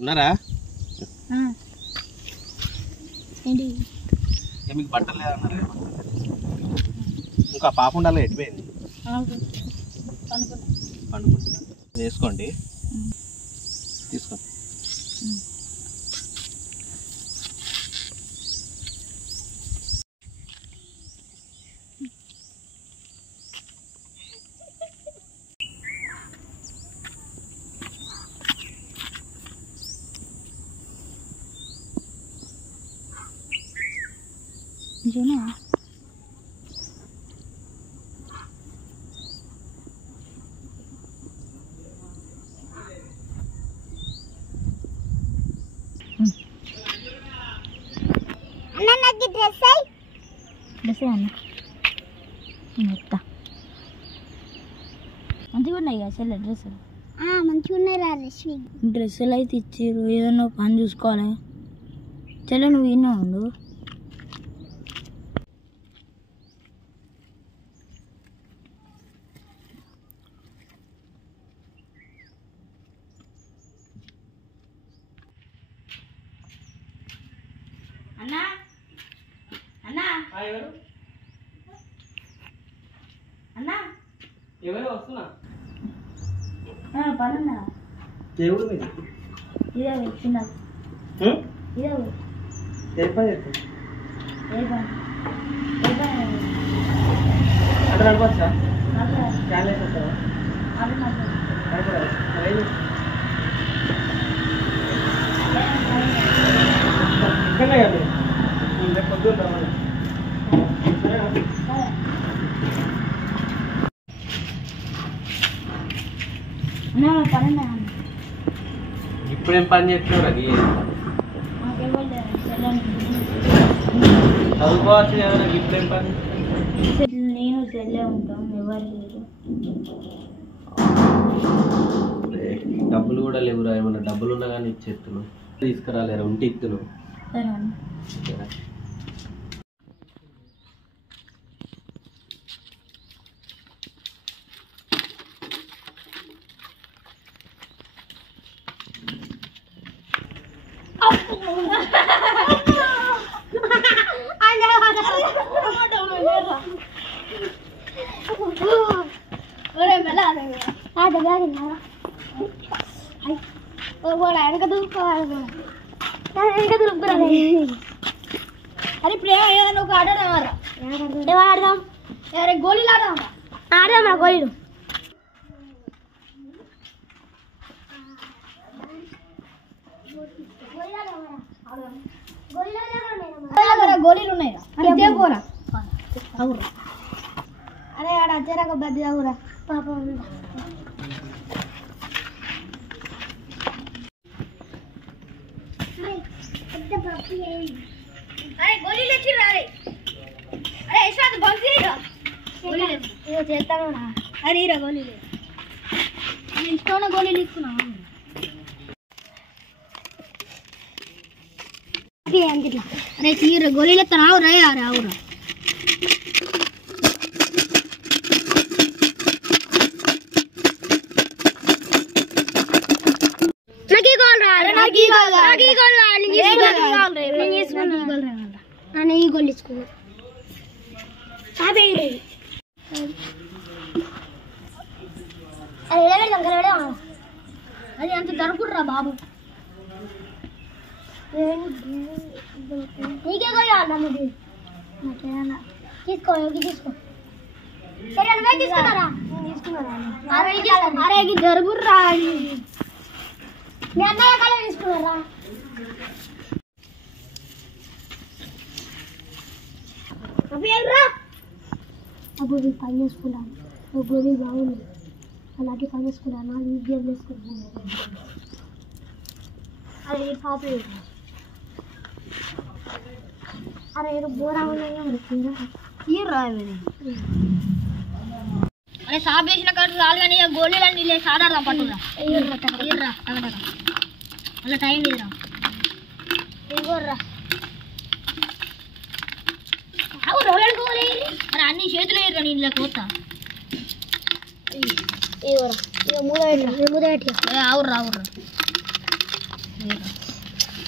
ఉన్నారా? ఏంటి మీకు బట్టలు లేదన్నారు. ఇంకా పాప ఉండాలి, ఎట్టిపోయింది పండుకుంటున్నా. వేసుకోండి, తీసుకోండి. నిజమా? డ్రెస్ అన్న మంచిగా ఉన్నాయి కదా చెల్లె డ్రెస్సులు? మంచిగా ఉన్నాయి రా రష్మి. డ్రెస్సులు అయితే ఇచ్చారు, ఏదన్నా పని చూసుకోవాలి. చెల్లె నువ్వు విన్నా ఉండు. అన్నా అన్నా అన్నా ఎవరో వస్తున్నా. పనున్నా దేవుడు మీద ఇదే చిన్న ఇదే ఏ పని చేస్తాను ఏ పని అంటే నడపచ్చా? అదే ఫ్యాన్ వేసేస్తావా? ఇక్కడనే కదా రేపు పొద్దున్న రమ్మని. పనున్నా ఇప్పుడేం పని చేస్తున్నావు? అది చదువుకోవచ్చు కదా, నాకు ఇప్పుడేం పని? నేను చెల్లె ఉంటాం, ఎవరు లేరు. డబ్బులు కూడా లేవురా, ఏమన్నా డబ్బులు ఉన్నా కానీ ఇచ్చేస్తున్నావు. తీసుకురాలేరా, ఉంటే ఇస్తున్నావు. అరే ఇప్పుడు ఏదైనా ఒక ఆట ఆడదాం. అరే గోళీలు ఆడదాం గోళీలు. గోళీలు ఉన్నాయి. అరే ఆడ అచ్చారాక బద్ది అవురా పాపం. అరే గోళీలు వచ్చిర్రా. అరే యశ్వంత్ బంకిరా గోళీలు చేస్తాను. అరే ఇరా గోళీలు, ఇష్టమైన గోళీలు ఇస్తున్నా. అరే తీర గోళీలు ఎత్తాను. ఆవురా ఆవురా. ఈ గోల్ ఇచ్చుకున్నా అది అంత దొరుకుడురా బాబు. నీకే కొయ్యాలి తీసుకో తీసుకో. సరే నువ్వే తీసుకున్నారా? అరే జరుగుర్రా, మీ అన్నయ్య కాలే తీసుకున్నారా? అప్పుడు పని చేసుకున్నాను, గోళీ బాగుంది, అలాంటి పని చేసుకున్నాను. ఈ గేమ్ వేసుకుంటున్నాను. అరే పాప అరే బోరా అరే సాబ్ వేసిన కాదు చాలు కానీ గోళీలన్నీ సాధారణ పట్టురా అలా టైం లేదురా ఇవ్వరా అరే అన్ని చేతులు వేయరు కానీ ఇంట్లో కోత అవుర్రా అవుర్రా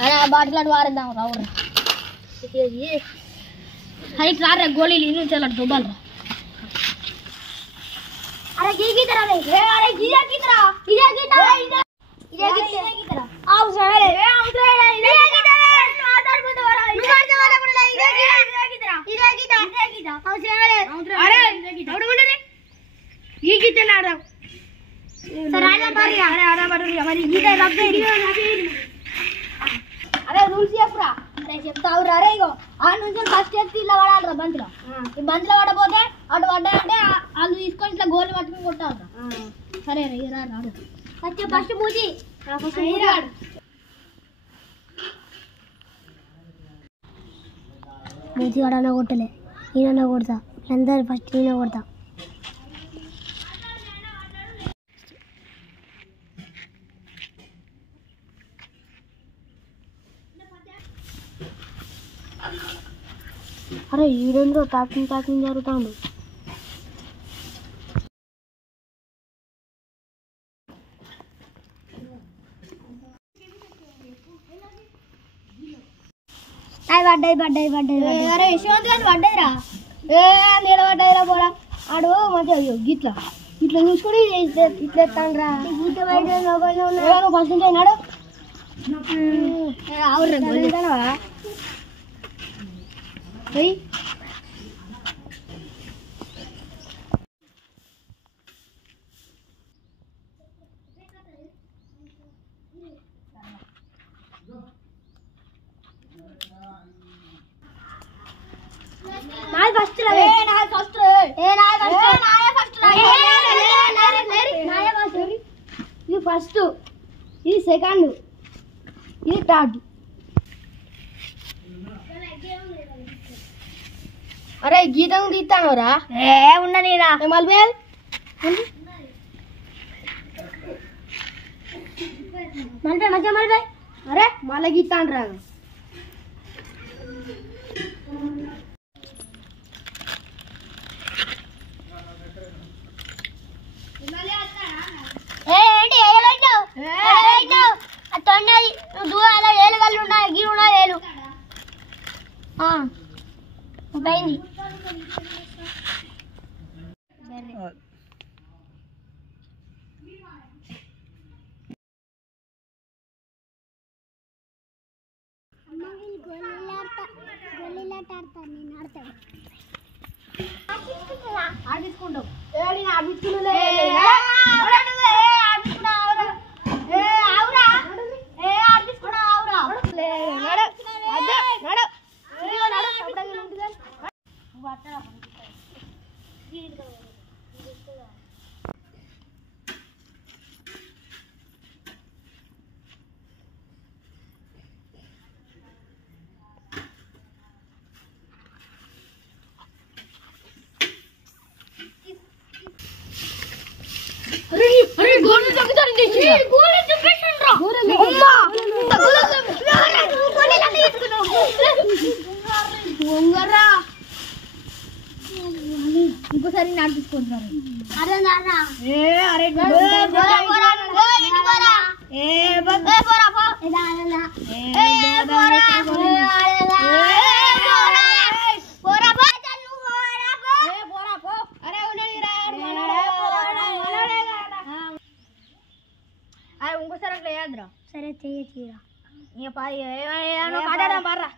అరే ఆ బాటిల్ అటు వారేద్దాం రావురా హైట్ రారా గోళీలు ఇల్లు చాలా దుబ్బాలరా అరే గీతరా అరే గీతరా ఇదే గీత ఇదే గీతరా ఆవు సరే ఇదే గీత మాట్లాడుకుంటూ వరా ఇదే గీతరా ఇదే గీత ఆవు సరే అరే ఎవడుకుంటది ఈ గీత నారా సరే ఆడా మరి అరే ఆడా మరి మరి గీత రబ్బే అరే రూల్స్ చెప్పురా అరే చెప్తావురా అరే ఇగో ఆ నుంచి ఫస్ట్ ఎత్తి ఇలా పడాలిరా బంతిలో ఈ బంతిలో పడపోతే అటు పడ్డాయంటే వాళ్ళు తీసుకొని ఇట్లా గోలు పట్టుకుని కొట్టాలరా సరే రా రాడు ఫస్ట్ మూతి మూతి వాడన్నా కొట్టలే నేనన్నా కొడతా అందరు ఫస్ట్ నేనే కొడతా అరే ఈడేందో ప్యాకింగ్ జరుగుతాడు పడ్డాయి అరే యశ్వంత్ గారు పడ్డాయిరా నీడ పడ్డాయిరా పోరా ఆడు మంచిగా అయ్యో గిట్లా ఇట్లా చూసుకుని ఇట్లా ఎత్తాను రా ఫస్ట్ నుంచి అయినాడు అవురా ఇది ఫస్ట్ ఇది సెకండ్ ఇది థర్డ్ అరే గీతం గీతాను రా ఉండనిరా మళ్ళీ మంచిగా మళ్ళీ అరే మళ్ళీ గీతాను రా ఏంటి తొండది దూరాల ఏలు కళ్ళు ఉన్నాయి గీ ఉన్నాయి ఏలు పోయింది ఆడిపించుకుంటాం అరే గోల్ చంపుతారు చేసి గోల్ చంపేస్తుండ్రా అమ్మా గోలన్నీ తీసుకున్నావు వంగరా ఇంకోసారి నాడు తీసుకుంటారు అరే నాన్న అరే పోరా పోరా ఇంటి పోరా పోరా పో పోరా ఇంకోసారి అట్లా వేయద్దురా సరే తీయరా ఇక పాడదాం పాడరా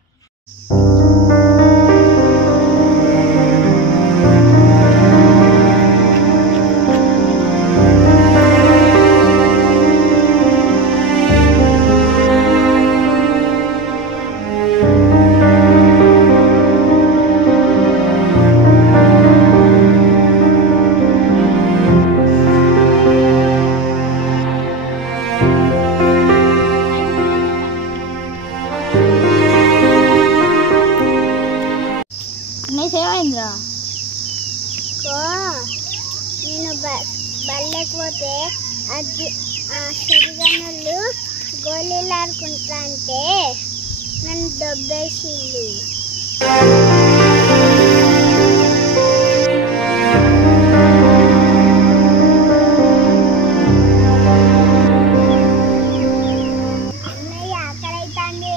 సేమైందిరా నేను బల్లెకపోతే అది సరిగనలు గోళీలు ఆడుకుంటా అంటే నన్ను దొబ్బేసింది. అన్నయ్య ఆకలైతాంది.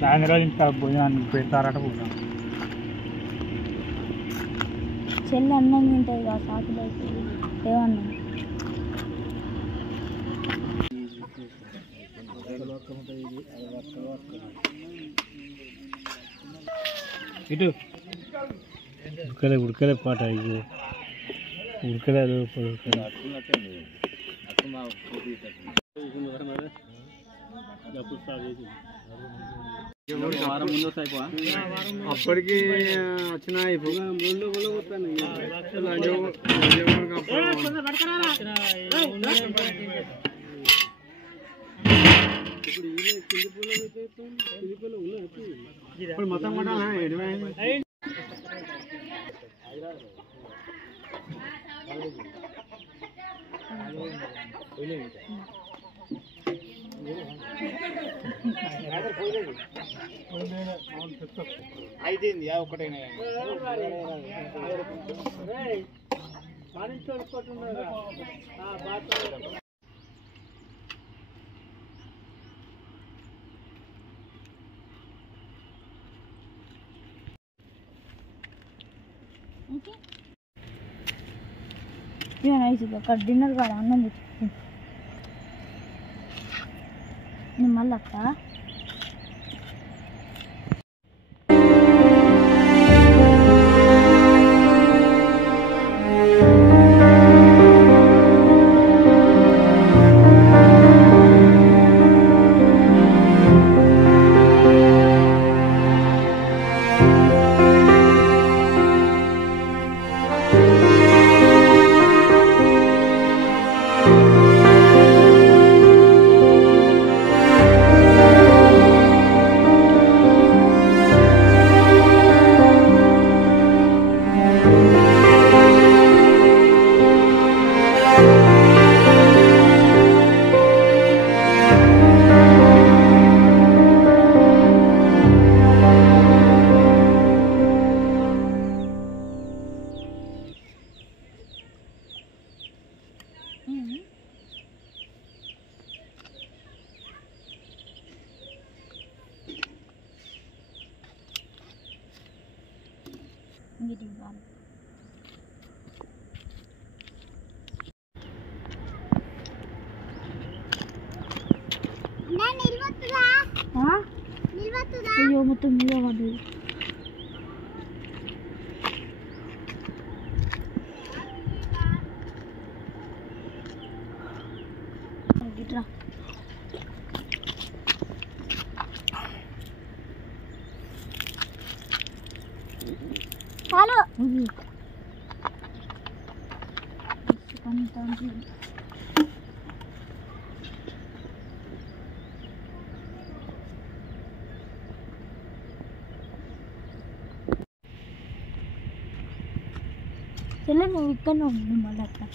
సాయంత్రం ఇంకా భోజనానికి పెడతారట పోతాం. చెల్లి అన్నం తింటుంది కదా సాకులు అయితే ఏమన్నా ఇటు ఉడకలే పాట ఇది ఉడకలేదు అప్పటికి వచ్చిన ఇప్పుడు మొత్తం కూడా అయిపోయింది ఒకటేనా అక్కడ డిన్నర్ కాడ అన్నం తెచ్చి నేను మళ్ళీ అక్క అయ్యో మొత్తం మీద పడ్డది. ఇట్లా హలో చెల్లె నువ్వు ఇక్కడ ఉండు మళ్ళీ అట్లా